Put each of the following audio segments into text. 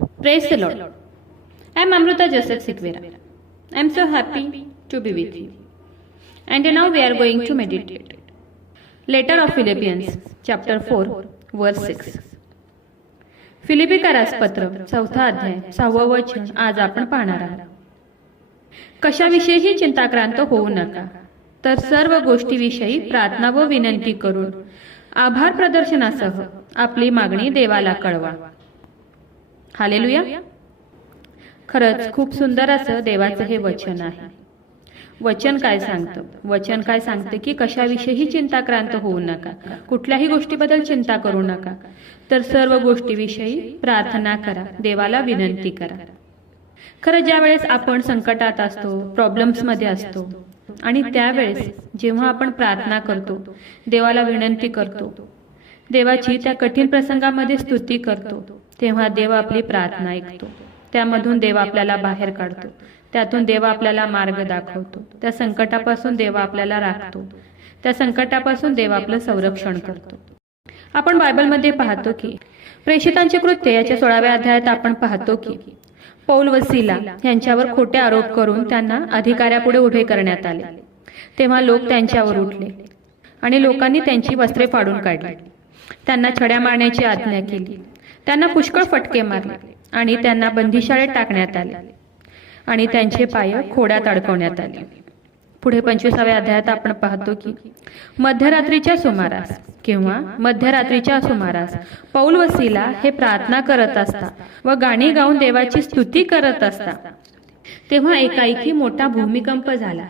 Praise the Lord. I am Amruta Joseph Sikvera. I am so happy to be with you. And now we are going to meditate. Letter of Philippians, chapter 4, verse 6. फिलिपिकारास पत्र, 4 अध्याय, 6 वचन आज आपण पाहणार आहोत. कशाविषयीही चिंताक्रांत होऊ नका, तर सर्व गोष्टीविषयी प्रार्थना व विनंती करून आभार प्रदर्शनासह आपली मागणी देवाला कळवा. हालेलुया. खरंच खूप सुंदर असं देवाचं हे वचन आहे. वचन काय सांगतं? वचन काय सांगतं की कशाविषयीही चिंताक्रांत होऊ नका, कुठल्याही गोष्टीबद्दल चिंता करू नका, तर सर्व गोष्टीविषयी प्रार्थना करा, देवाला विनंती करा. खरं ज्या वेळेस आपण संकटात असतो, प्रॉब्लेम्समध्ये असतो, आणि त्यावेळेस जेव्हा आपण प्रार्थना करतो, देवाला विनंती करतो, देवाची त्या कठीण प्रसंगामध्ये स्तुती करतो, तेव्हा देव आपली प्रार्थना ऐकतो. त्यामधून देव आपल्याला बाहेर काढतो, त्यातून देव आपल्याला मार्ग दाखवतो. त्या संकटापासून देव आपल्याला राखतो, त्या संकटापासून देव आपलं संरक्षण करतो. आपण बायबलमध्ये पाहतो की प्रेषितांचे कृत्य याच्या 16व्या अध्यायात आपण पाहतो की पौल व सिला यांच्यावर खोटे आरोप करून त्यांना अधिकाऱ्यापुढे उभे करण्यात आले. तेव्हा लोक त्यांच्यावर उठले आणि लोकांनी त्यांची वस्त्रे फाडून काढली, त्यांना छड्या मारण्याची आज्ञा केली, त्यांना पुष्कळ फटके मारले आणि त्यांना बंदीशाळेत टाकण्यात आले आणि त्यांचे पाय खोड्यात अडकवण्यात आले. पुढे 25व्या अध्यायात आपण पाहतो की मध्यरात्रीच्या सुमारास पौल व सिला हे प्रार्थना करत असता व गाणी गाऊन देवाची स्तुती करत असता, तेव्हा एकाएकी मोठा भूमिकंप झाला.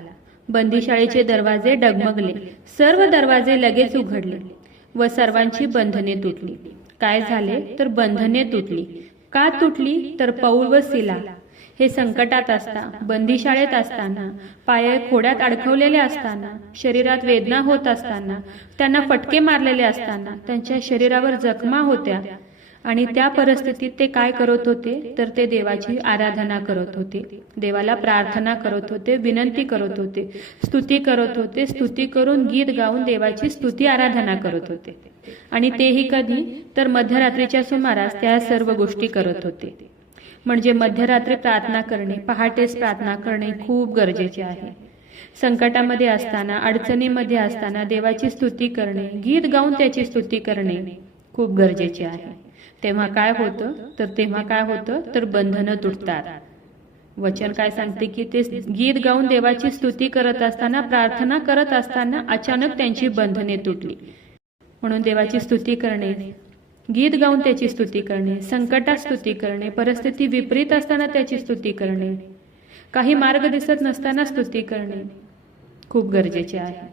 बंदीशाळेचे दरवाजे डगमगले, सर्व दरवाजे लगेच उघडले व सर्वांची बंधने तुटली. काय झाले तर बंधने तुटली. का तुटली तर पौल व सिला हे संकटात असता, बंदीशाळेत असताना, पाय खोड्यात अडकवलेले असताना, शरीरात वेदना होत असताना, त्यांना फटके मारलेले असताना, त्यांच्या शरीरावर जखमा होत्या, आणि त्या परिस्थितीत ते काय करत होते तर ते देवाची आराधना करत होते, देवाला प्रार्थना करत होते, विनंती करत होते, स्तुती करत होते. स्तुती करून गीत गाऊन देवाची स्तुती आराधना करत होते. आणि तेही कधी तर मध्यरात्रीच्या सुमारास त्या सर्व गोष्टी करत होते. म्हणजे मध्यरात्री प्रार्थना करणे, पहाटेस प्रार्थना करणे खूप गरजेचे आहे. संकटामध्ये असताना, अडचणीमध्ये असताना देवाची स्तुती करणे, गीत गाऊन त्याची स्तुती करणे खूप गरजेचे आहे. तेव्हा काय होतं तर बंधनं तुटतात. वचन काय सांगते की ते गीत गाऊन देवाची स्तुती करत असताना, प्रार्थना करत असताना अचानक त्यांची बंधने तुटली. म्हणून देवाची स्तुती करणे, गीत गाऊन त्याची स्तुती करणे, संकटात स्तुती करणे, परिस्थिती विपरीत असताना त्याची स्तुती करणे, काही मार्ग दिसत नसताना स्तुती करणे खूप गरजेचे आहे.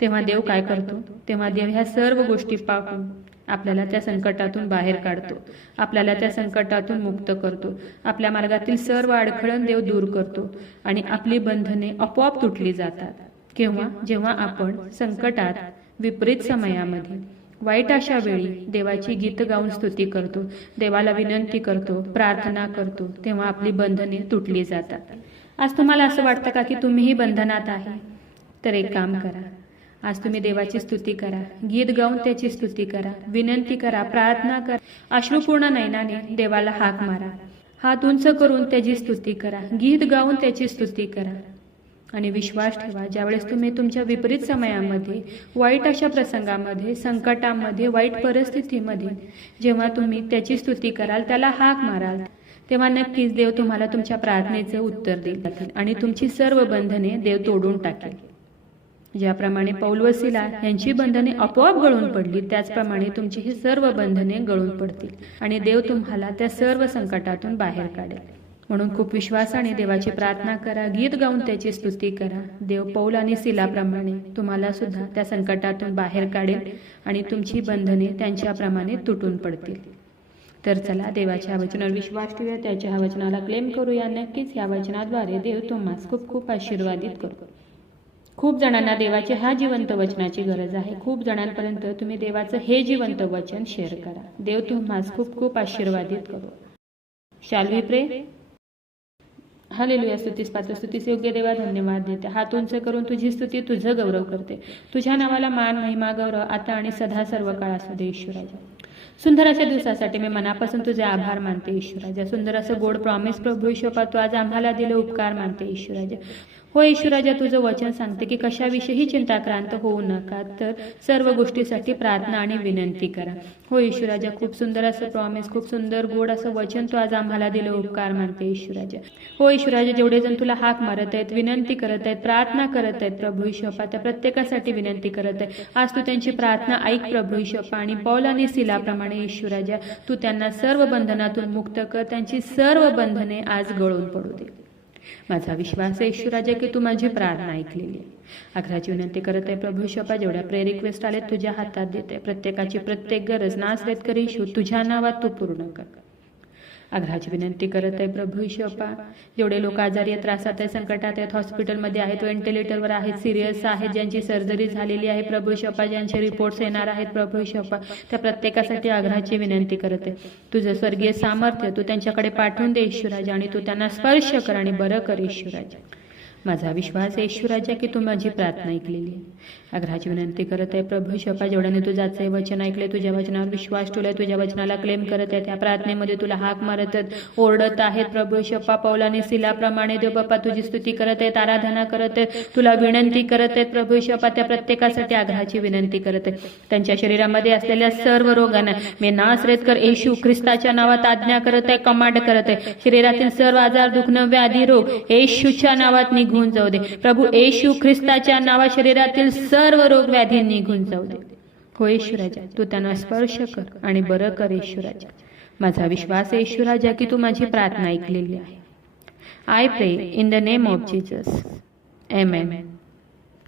तेव्हा देव काय करतो? तेव्हा देव ह्या सर्व गोष्टी पाहून आपल्याला त्या संकटातून बाहेर काढतो, आपल्याला त्या संकटातून मुक्त करतो, आपल्या मार्गातील सर्व अडखळण देव दूर करतो आणि आपली बंधने आपोआप तुटली जातात. केव्हा? जेव्हा आपण संकटात, विपरीत समयामध्ये, वाईट अशा वेळी देवाची गीत गाऊन स्तुती करतो, देवाला विनंती करतो, प्रार्थना करतो, तेव्हा आपली बंधने तुटली जातात. आज तुम्हाला असं वाटतं का की तुम्हीही बंधनात आहे? तर एक काम करा, आज तुम्ही देवाची स्तुती करा, गीत गाऊन त्याची स्तुती करा, विनंती करा, प्रार्थना करा, अश्रुपूर्ण नयनाने देवाला हाक मारा, हात उंच करून त्याची स्तुती करा, गीत गाऊन त्याची स्तुती करा. आणि विश्वास ठेवा, ज्यावेळेस तुम्ही तुमच्या विपरीत समयामध्ये, वाईट अशा प्रसंगामध्ये, संकटामध्ये, वाईट परिस्थितीमध्ये जेव्हा तुम्ही त्याची स्तुती कराल, त्याला हाक माराल, तेव्हा नक्कीच देव तुम्हाला तुमच्या प्रार्थनेचे उत्तर देईल आणि तुमची सर्व बंधने देव तोडून टाकेल. ज्याप्रमाणे पौल व सिला यांची बंधने आपोआप गळून पडली, त्याचप्रमाणे तुमची ही सर्व बंधने गळून पडतील आणि देव तुम्हाला त्या सर्व संकटातून बाहेर काढेल. म्हणून खूप विश्वासाने देवाची प्रार्थना करा, गीत गाऊन त्याची स्तुती करा. देव पौल आणि सिलाप्रमाणे तुम्हाला सुद्धा त्या संकटातून बाहेर काढेल आणि तुमची बंधने त्यांच्याप्रमाणे तुटून पडतील. तर चला देवाच्या वचनावर विश्वास ठेवूया, त्याच्या वचनाला क्लेम करूया. नक्कीच या वचनाद्वारे देव तुम्हाला खूप खूप आशीर्वादित करू. खूप जणांना देवाच्या ह्या जिवंत वचनाची गरज आहे. खूप जणांपर्यंत तुम्ही देवाचं हे जिवंत वचन शेअर करा. देव तुम्हाला खूप खूप आशीर्वादित करू. शॅल वी प्रे? हालेलुया. स्तुतीस पात्र, स्तुतीस योग्य देवा धन्यवाद देते. हात उंच करून तुझी स्तुती, तुझं गौरव करते. तुझ्या नावाला मान, महिमा, गौरव आता आणि सदा सर्व काळ असू दे ईश्वराजा. सुंदर अशा दिवसासाठी मी मनापासून तुझे आभार मानते ईश्वराजा. सुंदर असं गोड प्रॉमिस प्रभू ईश्वरा तू आज आम्हाला दिले उपकार मानते ईश्वराजा. हो ईश्वराजा, तुझं वचन सांगते की कशाविषयी चिंताक्रांत होऊ नका, तर सर्व गोष्टीसाठी प्रार्थना आणि विनंती करा. हो ईश्वराजा, खूप सुंदर असं प्रॉमिस, खूप सुंदर गोड असं वचन तू आज आम्हाला दिलं उपकार मानते ईश्वराजा. हो ईश्वराजा, जेवढे जण तुला हाक मारत आहेत, विनंती करत आहेत, प्रार्थना करत आहेत प्रभू ईश्वरा, त्या प्रत्येकासाठी विनंती करत आहे. आज तू त्यांची प्रार्थना ऐक प्रभू ईश्वरा, आणि पौल आणि सिलाप्रमाणे ईश्वराजा तू त्यांना सर्व बंधनातून मुक्त कर, त्यांची सर्व बंधने आज गळून पडू दे. माझा विश्वास आहे ईश्वराजा की तू माझी प्रार्थना ऐकलेली आहे. आग्रहाची विनंती करत आहे प्रभू ईश्वरा, जेवढ्या प्रेयर रिक्वेस्ट आले तुझ्या हातात देते. प्रत्येकाची प्रत्येक गरज नासरेत कर ईशू, तुझ्या नावात तू पूर्ण कर. आग्रहाची विनंती करत आहे प्रभू ईश्वरा, जेवढे लोक आजारी आहेत, त्रासात आहेत, संकटात आहेत, हॉस्पिटलमध्ये आहेत, व्हेंटिलेटरवर आहेत, सिरियस आहेत, ज्यांची सर्जरी झालेली आहे प्रभू ईश्वरा, ज्यांचे रिपोर्ट्स येणार आहेत प्रभू ईश्वरा, त्या प्रत्येकासाठी आग्रहाची विनंती करत आहे. तुझं स्वर्गीय सामर्थ्य तू त्यांच्याकडे पाठवून दे ईश्वराजा, आणि तू त्यांना स्पर्श कर आणि बरं कर ईश्वराजा. माझा विश्वास आहे ईश्वराजा की तू माझी प्रार्थना ऐकलेली आहे. आग्रहाची विनंती करत आहे प्रभू ईश्वरा, जेवढ्याने तुझ्याचे वचन ऐकले, तुझ्या वचनावर विश्वास ठेवलाय, तुझ्या वचनाला क्लेम करत आहे, त्या प्रार्थनेमध्ये तुला हाक मारत आहेत, ओरडत आहेत प्रभू ईश्वरा, पौल आणि सिलाप्रमाणे देव बाप्पा तुझी स्तुती करत आहेत, आराधना करत आहेत, तुला विनंती करत आहेत प्रभू ईश्वरा. त्या प्रत्येकासाठी आग्रहाची विनंती करत आहे. त्यांच्या शरीरामध्ये असलेल्या सर्व रोगांना मी नासरेतकर येशू ख्रिस्ताच्या नावात आज्ञा करत आहे, कमांड करत आहे. शरीरातील सर्व आजार, दुखणं, व्याधी, रोग येशूच्या नावात निघून जाऊ दे प्रभू. येशू ख्रिस्ताच्या नावात शरीरातील सर्व रोग व्याधी निघून जाऊ दे. हो ईश्वराजा, तू त्यांना स्पर्श कर आणि बरं कर ईश्वराजा. माझा विश्वास आहे ईश्वराजा की तू माझी प्रार्थना ऐकलेली आहे. आय प्रे in the name of Jesus. Amen.